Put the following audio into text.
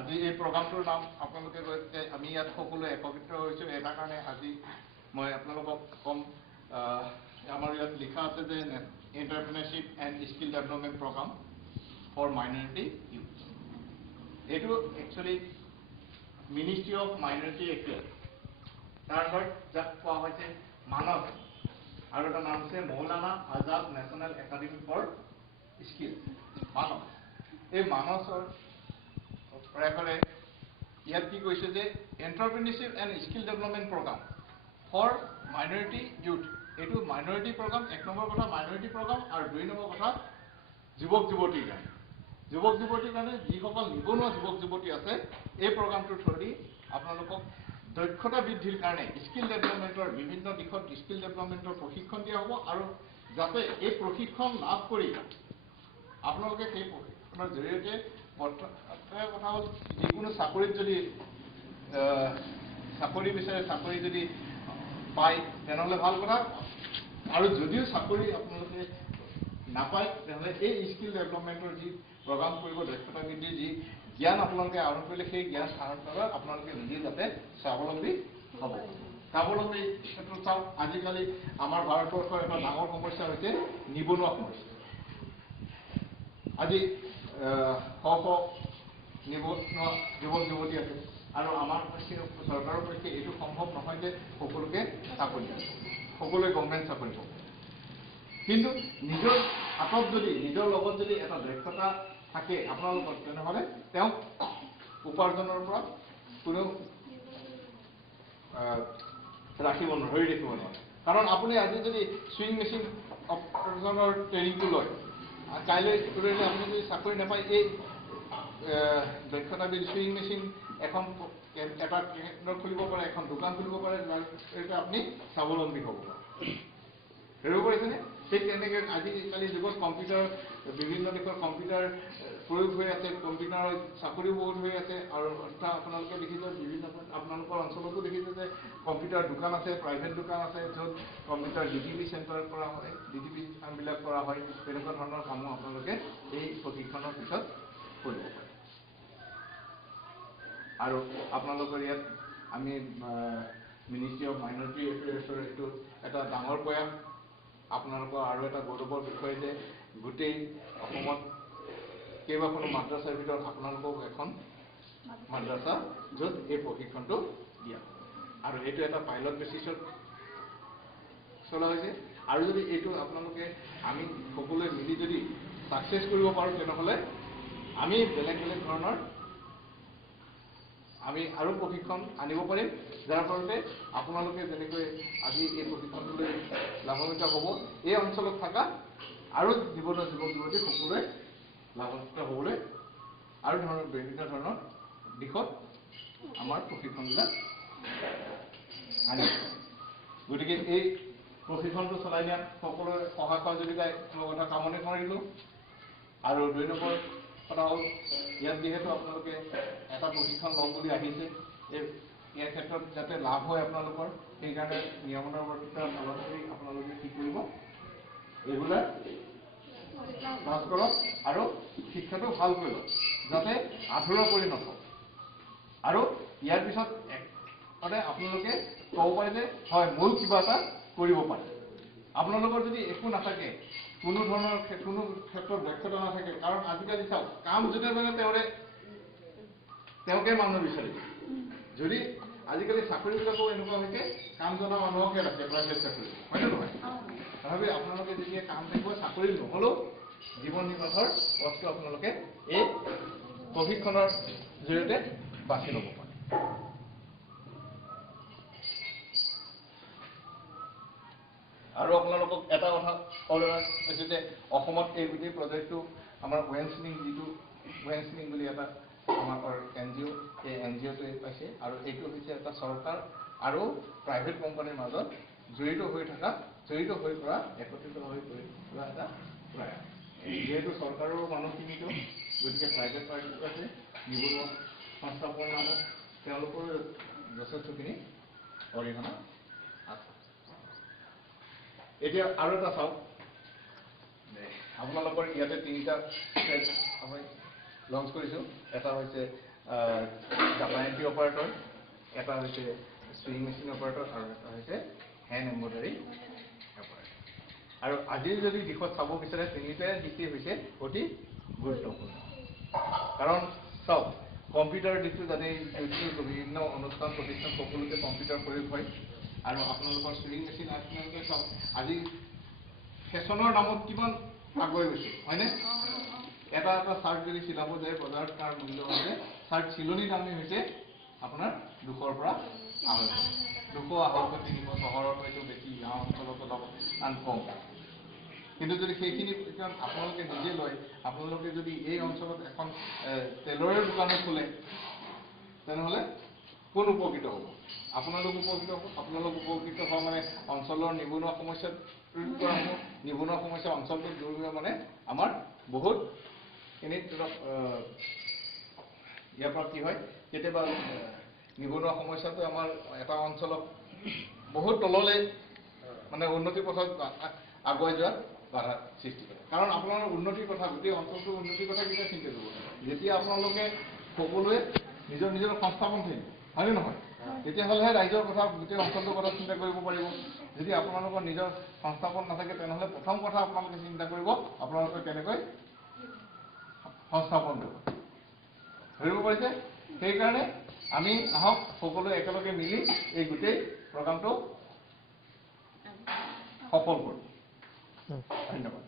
আজি এই প্ৰগ্ৰামটোৰ নাম আপোনালোকে কৈছে আমি ইয়াত সকলোৱে একত্ৰিত হৈছোঁ এটা কাৰণে আজি মই আপোনালোকক কম আমাৰ ইয়াত লিখা আছে যে entrepreneurship and skill development programme for minority youth এইটো actually ministry of minority affairs তাৰ আণ্ডাৰত যাক কোৱা হৈছে মানস আৰু এটা নাম আছে Maulana Azad national academy for skill MANAS এই মানসৰ প্ৰেফাৰে ইয়াত কি কৈছে যে entrepreneurship and skill development programme for minority youth এইটো মাইনৰিটি প্ৰগ্ৰাম এক নম্বৰ কথা মাইনৰিটি প্ৰগ্ৰাম আৰু দুই নম্বৰ কথা যুৱক যুৱতীৰ কাৰণে যিসকল নিবনুৱা যুৱক যুৱতী আছে এই প্ৰগ্ৰামটোৰ থ্ৰুদি আপোনালোকক দক্ষতা বৃদ্ধিৰ কাৰণে স্কিল ডেভেলপমেণ্টৰ বিভিন্ন দিশত স্কিল ডেভেলপমেণ্টৰ প্ৰশিক্ষণ দিয়া হ'ব আৰু যাতে এই প্ৰশিক্ষণ লাভ কৰি আপোনালোকে সেই প্ৰশিক্ষণৰ জৰিয়তে কথা হ'ল যিকোনো চাকৰিত যদি চাকৰি বিচাৰে চাকৰি যদি পায় তেনেহ'লে ভাল কথা আৰু যদিও চাকৰি আপোনালোকে নাপায় তেনেহ'লে এই স্কিল ডেভেলপমেণ্টৰ যি প্ৰগ্ৰাম কৰিব দক্ষতা বৃদ্ধিৰ যি জ্ঞান আপোনালোকে আহৰণ কৰিলে সেই জ্ঞান আহৰণ কৰাৰ আপোনালোকে নিজে যাতে স্বাৱলম্বী হ'ব স্বাৱলম্বী ক্ষেত্ৰত চাওক আজিকালি আমাৰ ভাৰতবৰ্ষৰ এটা ডাঙৰ সমস্যা হৈছে নিবনুৱা সমস্যা আজি শ নিবনুৱা যুৱক যুৱতী আছে আৰু আমাৰ পক্ষে চৰকাৰৰ পক্ষে এইটো সম্ভৱ নহয় যে সকলোকে চাকৰি দিব সকলোৱে গভৰ্ণমেণ্ট চাকৰি পাব কিন্তু নিজৰ হাতত যদি নিজৰ লগত যদি এটা দক্ষতা থাকে আপোনালোকৰ তেনেহ'লে তেওঁক উপাৰ্জনৰ পৰা কোনেও ৰাখিব নোৱাৰে ধৰি ৰাখিব নোৱাৰে কাৰণ আপুনি আজি যদি চুইং মেচিন অপাৰেশ্যনৰ ট্ৰেইনিংটো লয় কাইলৈ আপুনি যদি চাকৰি নাপায় এই দক্ষতা চুইং মেচিন এখন এটা কেন্দ্ৰ খুলিব পাৰে এখন দোকান খুলিব পাৰে যাৰ জৰিয়তে আপুনি স্বাৱলম্বী হ'ব পাৰে ধৰিব পাৰিছেনে ঠিক তেনেকৈ আজিকালি যুগত কম্পিউটাৰ বিভিন্ন দেশৰ কম্পিউটাৰ প্ৰয়োগ হৈ আছে কম্পিউটাৰৰ চাকৰিও বহুত হৈ আছে আৰু আপোনালোকে দেখিছে বিভিন্ন আপোনালোকৰ অঞ্চলতো দেখিছে যে কম্পিউটাৰ দোকান আছে প্ৰাইভেট দোকান আছে য'ত কম্পিউটাৰ DTP চেণ্টাৰ কৰা হয় DTP কামবিলাক কৰা হয় তেনেকুৱা ধৰণৰ কামো আপোনালোকে এই প্ৰশিক্ষণৰ পিছত কৰিব পাৰে আৰু আপোনালোকৰ ইয়াত আমি মিনিষ্ট্ৰি অফ মাইনৰিটি এফেয়াৰ্ছৰ এইটো এটা ডাঙৰ প্ৰয়াস আপোনালোকৰ আৰু এটা গৌৰৱৰ বিষয় যে গোটেই অসমত কেইবাখনো মাদ্ৰাছাৰ ভিতৰত আপোনালোকক এখন মাদ্ৰাছা য'ত এই প্ৰশিক্ষণটো দিয়া আৰু এইটো এটা পাইলট বেচিছত চলা হৈছে আৰু যদি এইটো আপোনালোকে আমি সকলোৱে মিলি যদি ছাকচেছ কৰিব পাৰোঁ তেনেহ'লে আমি বেলেগ বেলেগ ধৰণৰ আমি আৰু প্ৰশিক্ষণ আনিব পাৰিম যাৰ ফলতে আপোনালোকে যেনেকৈ আজি এই প্ৰশিক্ষণটোলৈ লাভান্বিত হ'ব এই অঞ্চলত থকা আৰু নিবনুৱা যুৱক যুৱতী সকলোৱে লাভান্বিত হ'বলৈ আৰু বিভিন্ন ধৰণৰ দিশত আমাৰ প্ৰশিক্ষণবিলাক আনিব গতিকে এই প্ৰশিক্ষণটো চলাই নিয়াত সকলোৰে সহায় সহযোগিতাই কথা কামনি কৰিলোঁ আৰু ২ নম্বৰ কথা হ'ল ইয়াত যিহেতু আপোনালোকে এটা প্ৰশিক্ষণ ল'ম বুলি আহিছে ইয়াৰ ক্ষেত্ৰত যাতে লাভ হয় আপোনালোকৰ সেইকাৰণে নিয়মানুৱৰ্তিতা পালন কৰি আপোনালোকে কি কৰিব ৰেগুলাৰ ক্লাছ কৰক আৰু শিক্ষাটো ভাল কৰিব যাতে আধৰুৱা কৰি নথওক আৰু ইয়াৰ পিছত মানে আপোনালোকে ক'ব পাৰে যে হয় ময়ো কিবা এটা কৰিব পাৰে আপোনালোকৰ যদি একো নাথাকে কোনো ধৰণৰ কোনো ক্ষেত্ৰত দক্ষতা নাথাকে কাৰণ আজিকালি চাওক কাম যোনে জানে তেওঁকে মানুহ বিচাৰিব যদি আজিকালি চাকৰিবিলাকো এনেকুৱা হৈছে কাম জনা মানুহকে ৰাখে প্ৰাইভেট চাকৰি হয়নে নহয় তথাপি আপোনালোকে যেতিয়া কাম থাকিব চাকৰি নহ'লেও জীৱন নিৰ্বাহৰ পথটো আপোনালোকে এই প্ৰশিক্ষণৰ জৰিয়তে বাছি ল'ব পাৰে আৰু আপোনালোকক এটা কথা ক'বলৈ কৈছে যে অসমত এই গোটেই প্ৰজেক্টটো আমাৰ ৱেনছলিং যিটো ৱেনছলিং বুলি এটা আমাৰ NGO এই NGOটোৱে পাইছে আৰু এইটো হৈছে এটা চৰকাৰ আৰু প্ৰাইভেট কোম্পানীৰ মাজত জড়িত হৈ পৰা একত্ৰিত হৈ পৰা এটা প্ৰয়াস যিহেতু চৰকাৰৰ মানুহ সীমিত গতিকে প্ৰাইভেট পাৰ্টিটো আছে নিবনুৱা সংস্থাপন নামত তেওঁলোকৰ যথেষ্টখিনি অৰিহণা আছে এতিয়া আৰু এটা চাওক আপোনালোকৰ ইয়াতে 3টা আমি লঞ্চ কৰিছোঁ। এটা হৈছে ডাটা এন্ট্ৰি অপাৰেটৰ, এটা হৈছে চুইং মেচিন অপাৰেটৰ আৰু এটা হৈছে হেণ্ড এম্ব্ৰইডাৰী অপাৰেটৰ। আৰু আজিৰ যদি দিশত চাব বিচাৰে তিনিটাই দিশেই হৈছে অতি গুৰুত্বপূৰ্ণ। কাৰণ চাওক, কম্পিউটাৰ দিশটো জানেই বিভিন্ন অনুষ্ঠান প্ৰতিষ্ঠান সকলোতে কম্পিউটাৰ প্ৰয়োগ হয়। আৰু আপোনালোকৰ চুইং মেচিন আপোনালোকে চাওক, আজি ফেশ্বনৰ নামত কিমান আগুৱাই গৈছে, হয়নে? এটা চাৰ্ট যদি চিলাব যায় বজাৰত তাৰ মূল্য হৈছে, চাৰ্ট চিলনি দামী হৈছে আপোনাৰ 200ৰ পৰা 250, 200, 300, চহৰত হয়তো বেছি, গাঁও অঞ্চলত অলপ কম। কিন্তু যদি সেইখিনি আপোনালোকে নিজে লয়, আপোনালোকে যদি এই অঞ্চলত এখন টেইলৰৰ দোকানো খোলে, তেনেহ'লে কোন উপকৃত হ'ব? আপোনালোক উপকৃত হ'ব। আপোনালোক উপকৃত হোৱা মানে অঞ্চলৰ নিবনুৱা সমস্যা দূৰ কৰা হ'ব। নিবনুৱা সমস্যা অঞ্চলটোত দূৰ হোৱা মানে আমাৰ বহুত এনেই ধৰক ইয়াৰ পৰা কি হয়, কেতিয়াবা নিবনুৱা সমস্যাটো আমাৰ এটা অঞ্চলক বহুত তললৈ মানে উন্নতিৰ পথত আগুৱাই যোৱাত বাধা সৃষ্টি কৰে। কাৰণ আপোনাৰ উন্নতিৰ কথা, গোটেই অঞ্চলটোৰ উন্নতিৰ কথা কেতিয়া চিন্তা কৰিব? যেতিয়া আপোনালোকে সকলোৱে নিজৰ নিজৰ সংস্থাপন থাকিব, হয়নে নহয়? তেতিয়াহ'লেহে ৰাইজৰ কথা, গোটেই অঞ্চলটোৰ কথা চিন্তা কৰিব পাৰিব। যদি আপোনালোকৰ নিজৰ সংস্থাপন নাথাকে, তেনেহ'লে প্ৰথম কথা আপোনালোকে চিন্তা কৰিব আপোনালোকে কেনেকৈ সংস্থাপন কৰিব। ধৰিব পাৰিছে? সেইকাৰণে আমি আহক সকলোৱে একেলগে মিলি এই গোটেই প্ৰগ্ৰামটো সফল কৰোঁ। ধন্যবাদ।